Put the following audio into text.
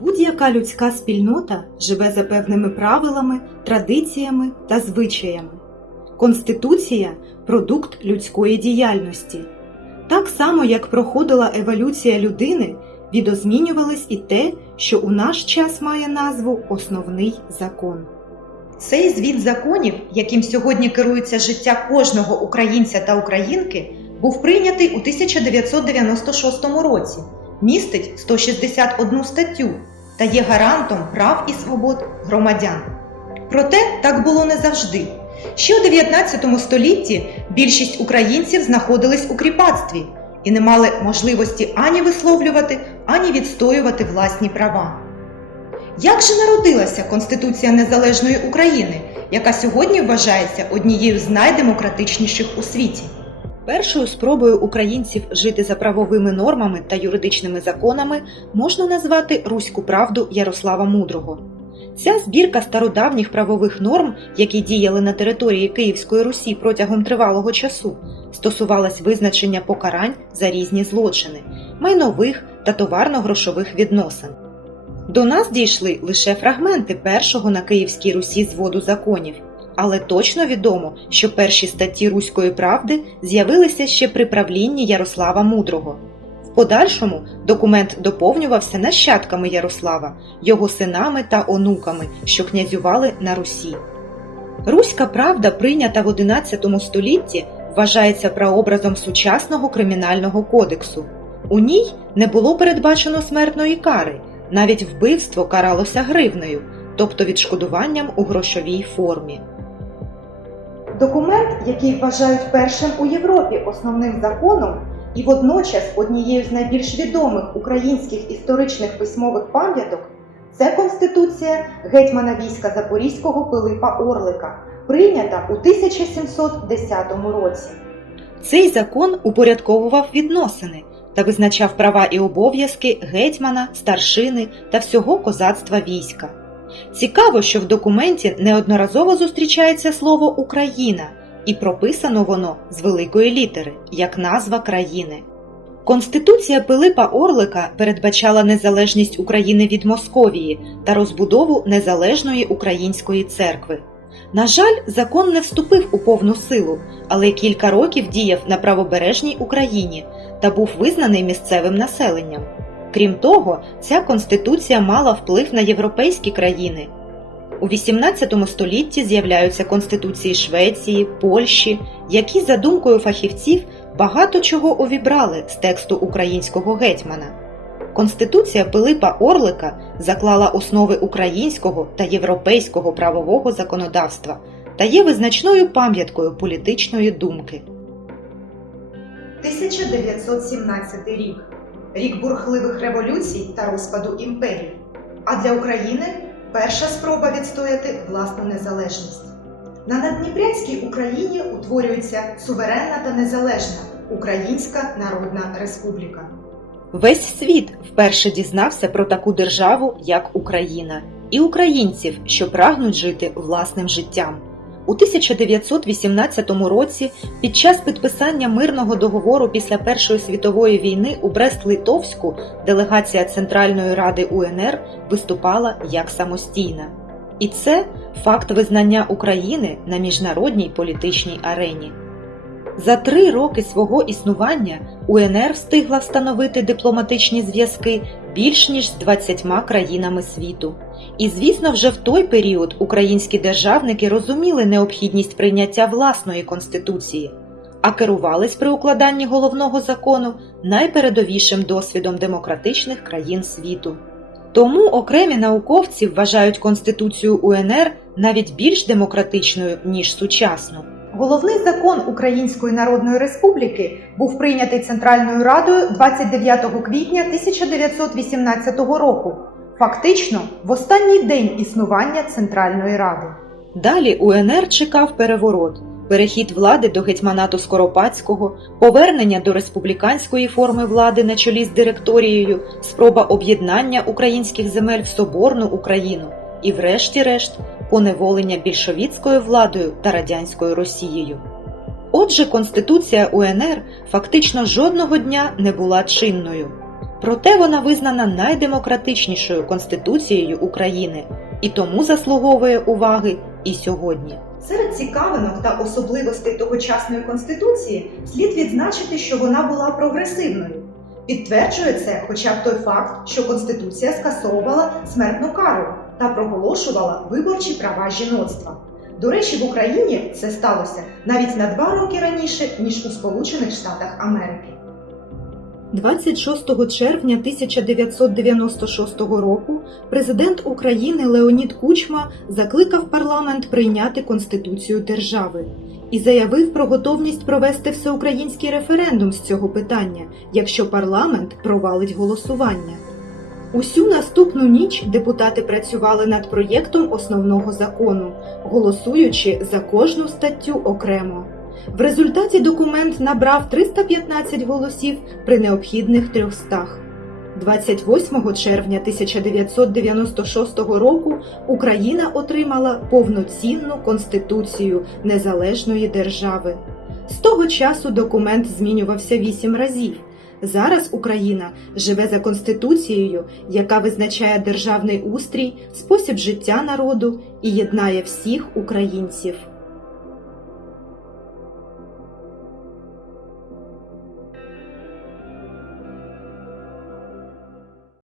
Будь-яка людська спільнота живе за певними правилами, традиціями та звичаями. Конституція продукт людської діяльності. Так само, як проходила еволюція людини, відозмінювалось і те, що у наш час має назву Основний закон. Цей звіт законів, яким сьогодні керується життя кожного українця та українки, був прийнятий у 1996 році, містить 161 статтю та є гарантом прав і свобод громадян. Проте так було не завжди. Ще у 19 столітті більшість українців знаходились у кріпацтві і не мали можливості ані висловлювати, ані відстоювати власні права. Як же народилася Конституція Незалежної України, яка сьогодні вважається однією з найдемократичніших у світі? Першою спробою українців жити за правовими нормами та юридичними законами можна назвати Руську правду Ярослава Мудрого. Ця збірка стародавніх правових норм, які діяли на території Київської Русі протягом тривалого часу, стосувалась визначення покарань за різні злочини, майнових та товарно-грошових відносин. До нас дійшли лише фрагменти першого на Київській Русі зводу законів, але точно відомо, що перші статті Руської правди з'явилися ще при правлінні Ярослава Мудрого. В подальшому документ доповнювався нащадками Ярослава, його синами та онуками, що князювали на Русі. Руська правда, прийнята в XI столітті, вважається прообразом сучасного кримінального кодексу. У ній не було передбачено смертної кари, навіть вбивство каралося гривнею, тобто відшкодуванням у грошовій формі. Документ, який вважають першим у Європі основним законом, і водночас однією з найбільш відомих українських історичних письмових пам'яток, це Конституція гетьмана війська Запорізького Пилипа Орлика, прийнята у 1710 році. Цей закон упорядковував відносини та визначав права і обов'язки гетьмана, старшини та всього козацтва війська. Цікаво, що в документі неодноразово зустрічається слово Україна, і прописано воно з великої літери як назва країни. Конституція Пилипа Орлика передбачала незалежність України від Московії та розбудову незалежної української церкви. На жаль, закон не вступив у повну силу, але кілька років діяв на правобережній Україні та був визнаний місцевим населенням. Крім того, ця конституція мала вплив на європейські країни. У XVIII столітті з'являються конституції Швеції, Польщі, які, за думкою фахівців, багато чого увібрали з тексту українського гетьмана. Конституція Пилипа Орлика заклала основи українського та європейського правового законодавства та є визначною пам'яткою політичної думки. 1917 рік рік бурхливих революцій та розпаду імперії. А для України перша спроба відстояти власну незалежність. На Надніпрянській Україні утворюється суверенна та незалежна Українська Народна Республіка. Весь світ вперше дізнався про таку державу, як Україна, і українців, що прагнуть жити власним життям. У 1918 році, під час підписання мирного договору після Першої світової війни у Брест-Литовську делегація Центральної Ради УНР виступала як самостійна. І це факт визнання України на міжнародній політичній арені. За три роки свого існування УНР встигла встановити дипломатичні зв'язки більш ніж з 20 країнами світу. І, звісно, вже в той період українські державники розуміли необхідність прийняття власної конституції, а керувались при укладанні головного закону найпередовішим досвідом демократичних країн світу. Тому окремі науковці вважають Конституцію УНР навіть більш демократичною, ніж сучасну. Головний закон Української Народної Республіки був прийнятий Центральною Радою 29 квітня 1918 року, фактично в останній день існування Центральної Ради. Далі УНР чекав переворот, перехід влади до гетьманату Скоропадського, повернення до республіканської форми влади на чолі з директорією, спроба об'єднання українських земель в соборну Україну і, врешті-решт, поневолення більшовіцькою владою та радянською Росією. Отже, Конституція УНР фактично жодного дня не була чинною. Проте вона визнана найдемократичнішою конституцією України і тому заслуговує уваги і сьогодні. Серед цікавинок та особливостей тогочасної конституції слід відзначити, що вона була прогресивною. Підтверджує це хоча б той факт, що Конституція скасовувала смертну кару та проголошувала виборчі права жіноцтва. До речі, в Україні це сталося навіть на два роки раніше, ніж у Сполучених Штатах Америки. 26 червня 1996 року президент України Леонід Кучма закликав парламент прийняти Конституцію держави і заявив про готовність провести всеукраїнський референдум з цього питання, якщо парламент провалить голосування. Усю наступну ніч депутати працювали над проєктом основного закону, голосуючи за кожну статтю окремо. В результаті документ набрав 315 голосів при необхідних 300. 28 червня 1996 року Україна отримала повноцінну конституцію незалежної держави. З того часу документ змінювався вісім разів. Зараз Україна живе за конституцією, яка визначає державний устрій, спосіб життя народу і єднає всіх українців.